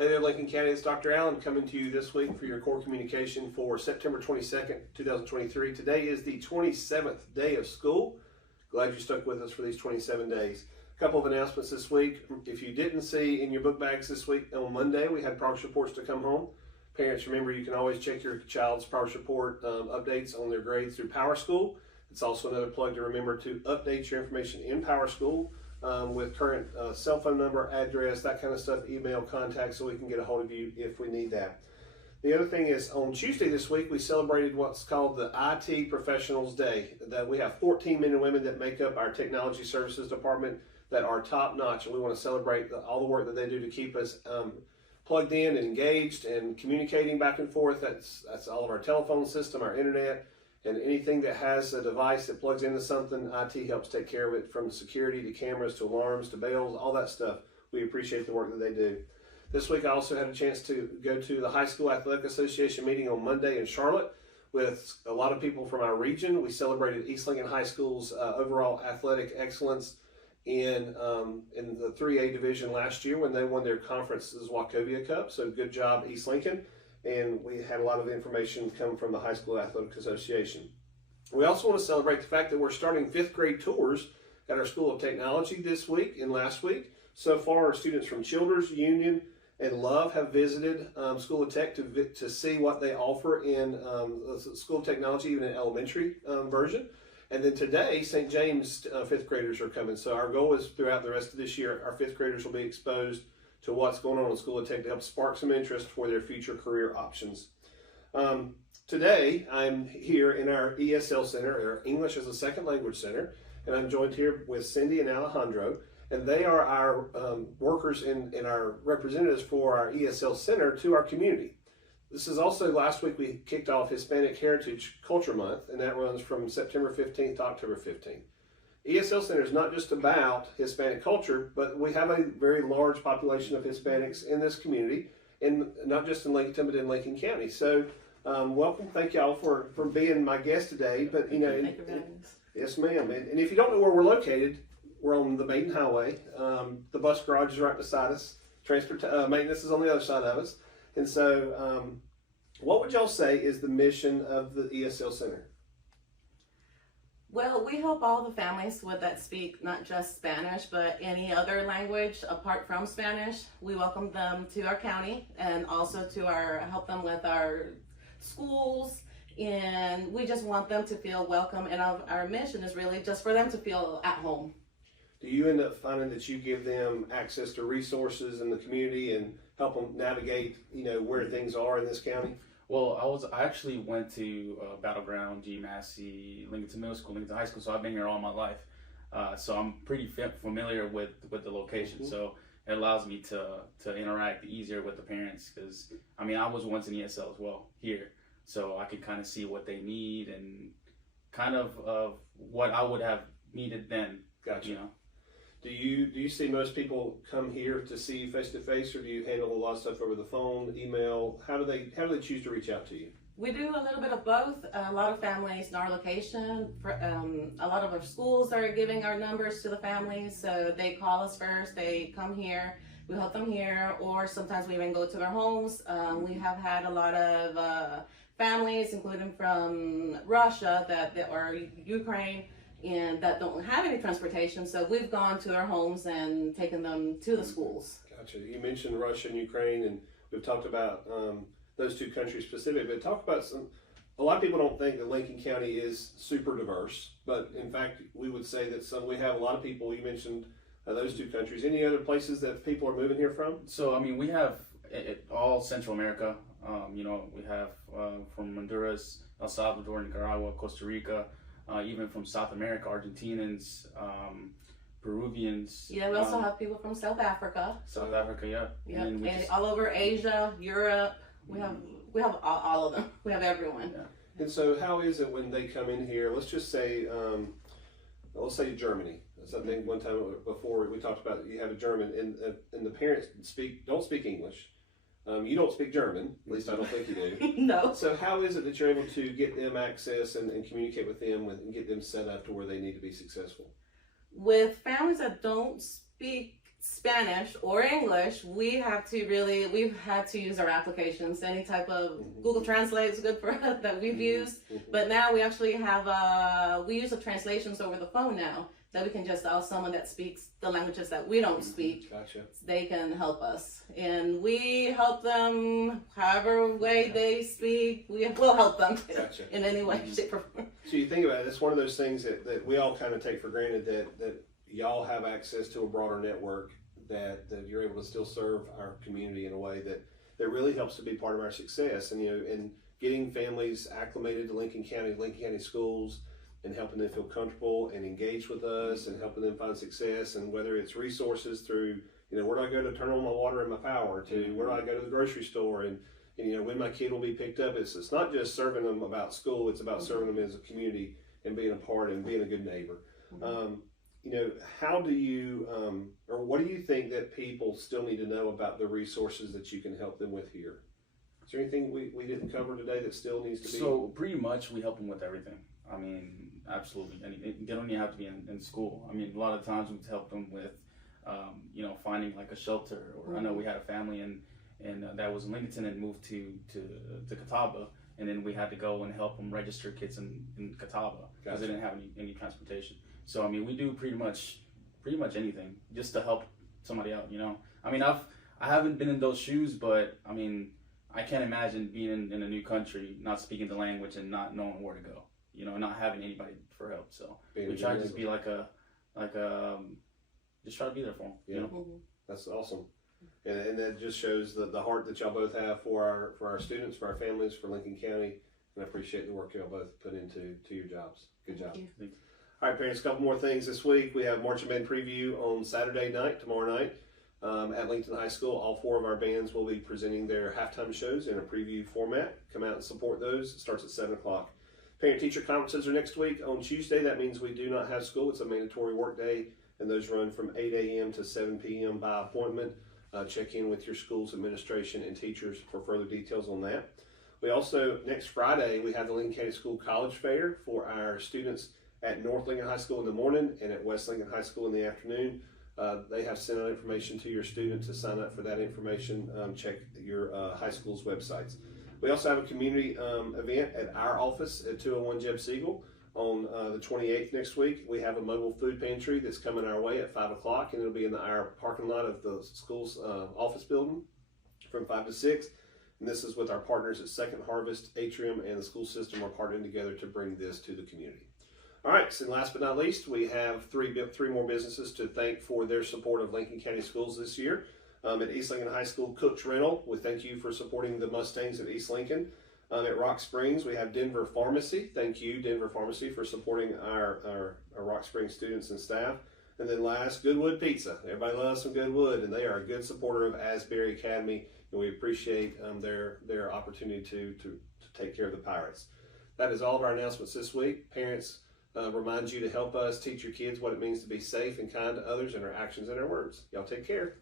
Hey there, Lincoln County. It's Dr. Allen coming to you this week for your core communication for September 22nd, 2023. Today is the 27th day of school. Glad you stuck with us for these 27 days. A couple of announcements this week. If you didn't see in your book bags this week, on Monday we had progress reports to come home. Parents, remember you can always check your child's progress report updates on their grades through PowerSchool. It's also another plug to remember to update your information in PowerSchool. With current cell phone number, address, that kind of stuff, email, contact, so we can get a hold of you if we need that. The other thing is, on Tuesday this week, we celebrated what's called the IT Professionals Day. That we have 14 men and women that make up our technology services department that are top notch, and we want to celebrate all the work that they do to keep us plugged in and engaged and communicating back and forth. That's all of our telephone system, our internet, and anything that has a device that plugs into something. IT helps take care of it, from security to cameras to alarms to bells, all that stuff. We appreciate the work that they do. This week I also had a chance to go to the High School Athletic Association meeting on Monday in Charlotte with a lot of people from our region. We celebrated East Lincoln High School's overall athletic excellence in the 3A division last year when they won their conference's Wachovia Cup. So good job, East Lincoln. And we had a lot of information come from the High School Athletic Association. We also want to celebrate the fact that we're starting 5th grade tours at our School of Technology this week and last week. So far, our students from Childers, Union, and Love have visited School of Tech to see what they offer in School of Technology, even in elementary version. And then today, St. James 5th graders are coming. So our goal is throughout the rest of this year, our 5th graders will be exposed to what's going on in School of Tech to help spark some interest for their future career options. Today, I'm here in our ESL Center, our English as a Second Language Center, and I'm joined here with Cindy and Alejandro, and they are our workers and our representatives for our ESL Center to our community. This is also, last week we kicked off Hispanic Heritage Culture Month, and that runs from September 15th to October 15th. ESL Center is not just about Hispanic culture, but we have a very large population of Hispanics in this community, and not just in Lincoln, but in Lincoln County. So, welcome. Thank y'all for being my guest today. But yes, ma'am. And if you don't know where we're located, we're on the Maiden Highway. The bus garage is right beside us. Maintenance is on the other side of us. And so, what would y'all say is the mission of the ESL Center? Well, we help all the families that speak not just Spanish, but any other language apart from Spanish. We welcome them to our county and also to help them with our schools. And we just want them to feel welcome. And our mission is really just for them to feel at home. Do you end up finding that you give them access to resources in the community and help them navigate, where things are in this county? Well, I actually went to Battleground, G. Massey, Lincoln Middle School, Lincoln High School, so I've been here all my life. So I'm pretty familiar with the location. Mm-hmm. So it allows me to interact easier with the parents, because, I was once in ESL as well here. So I could kind of see what they need and kind of what I would have needed then. Gotcha. Do you see most people come here to see you face to face, or do you handle a lot of stuff over the phone, email? How do they choose to reach out to you? We do a little bit of both. A lot of families in our location, a lot of our schools are giving our numbers to the families, so they call us first, they come here, we help them here, or sometimes we even go to their homes. We have had a lot of families, including from Russia or Ukraine, and that don't have any transportation, so we've gone to their homes and taken them to the schools. Gotcha. You mentioned Russia and Ukraine, and we've talked about those two countries specifically, but talk about a lot of people don't think that Lincoln County is super diverse, but in fact, we would say that we have a lot of people. You mentioned those two countries. Any other places that people are moving here from? So, we have all Central America. We have from Honduras, El Salvador, Nicaragua, Costa Rica, even from South America, Argentinians, Peruvians. Yeah, we also have people from South Africa. South Africa, yeah. Yeah, and all over Asia, Europe. We have all of them. We have everyone. Yeah. And so, how is it when they come in here? Let's just say, Germany. So I think one time before we talked about you have a German, and the parents don't speak English. You don't speak German, at least I don't think you do. No. So how is it that you're able to get them access and communicate with them and get them set up to where they need to be successful? With families that don't speak Spanish or English, we've had to use our applications. Any type of Google Translate is good for us that we've used. But now we actually have, we use the translations over the phone now, that we can just ask someone that speaks the languages that we don't speak. Gotcha. They can help us. And we help them however way they speak. We will help them Gotcha. in any way, shape, or form. So you think about it, it's one of those things that we all kind of take for granted, that y'all have access to a broader network, that you're able to still serve our community in a way that really helps to be part of our success. And, and getting families acclimated to Lincoln County schools, and helping them feel comfortable and engaged with us, and helping them find success. And whether it's resources through, where do I go to turn on my water and my power, to where do I go to the grocery store, and when my kid will be picked up. It's not just serving them about school, it's about serving them as a community and being a part and being a good neighbor. How do you, or what do you think that people still need to know about the resources that you can help them with here? Is there anything we didn't cover today that still needs to be? So pretty much we help them with everything. I mean, absolutely. And you don't even have to be in school. I mean, a lot of times we help them with, finding like a shelter. Or I know we had a family and that was in Lincoln and moved to Catawba, and then we had to go and help them register kids in Catawba because they didn't have any transportation. So I mean, we do pretty much anything just to help somebody out. I mean, I haven't been in those shoes, but I mean, I can't imagine being in a new country, not speaking the language and not knowing where to go. Not having anybody for help. So we try to just be just try to be there for them. Yeah, that's awesome. And that just shows the heart that y'all both have for our students, for our families, for Lincoln County. And I appreciate the work y'all both put into your jobs. Good job. Thank you. All right, parents, a couple more things this week. We have Marching Band Preview on Saturday night, tomorrow night, at Lincoln High School. All 4 of our bands will be presenting their halftime shows in a preview format. Come out and support those. It starts at 7 o'clock. Parent-teacher conferences are next week on Tuesday. That means we do not have school. It's a mandatory work day, and those run from 8 a.m. to 7 p.m. by appointment. Check in with your school's administration and teachers for further details on that. We also, next Friday, we have the Lincoln County School College Fair for our students at North Lincoln High School in the morning and at West Lincoln High School in the afternoon. They have sent out information to your students. To sign up for that information, check your high school's websites. We also have a community event at our office at 201 Jeb Siegel on the 28th next week. We have a mobile food pantry that's coming our way at 5 o'clock, and it'll be in our parking lot of the school's office building from 5 to 6. And this is with our partners at Second Harvest, Atrium, and the school system are partnering together to bring this to the community. All right, so last but not least, we have three more businesses to thank for their support of Lincoln County Schools this year. At East Lincoln High School, Cook's Rental, we thank you for supporting the Mustangs at East Lincoln. At Rock Springs, we have Denver Pharmacy. Thank you, Denver Pharmacy, for supporting our Rock Springs students and staff. And then last, Goodwood Pizza. Everybody loves some Goodwood, and they are a good supporter of Asbury Academy, and we appreciate their opportunity to take care of the Pirates. That is all of our announcements this week. Parents, remind you to help us teach your kids what it means to be safe and kind to others in our actions and our words. Y'all take care.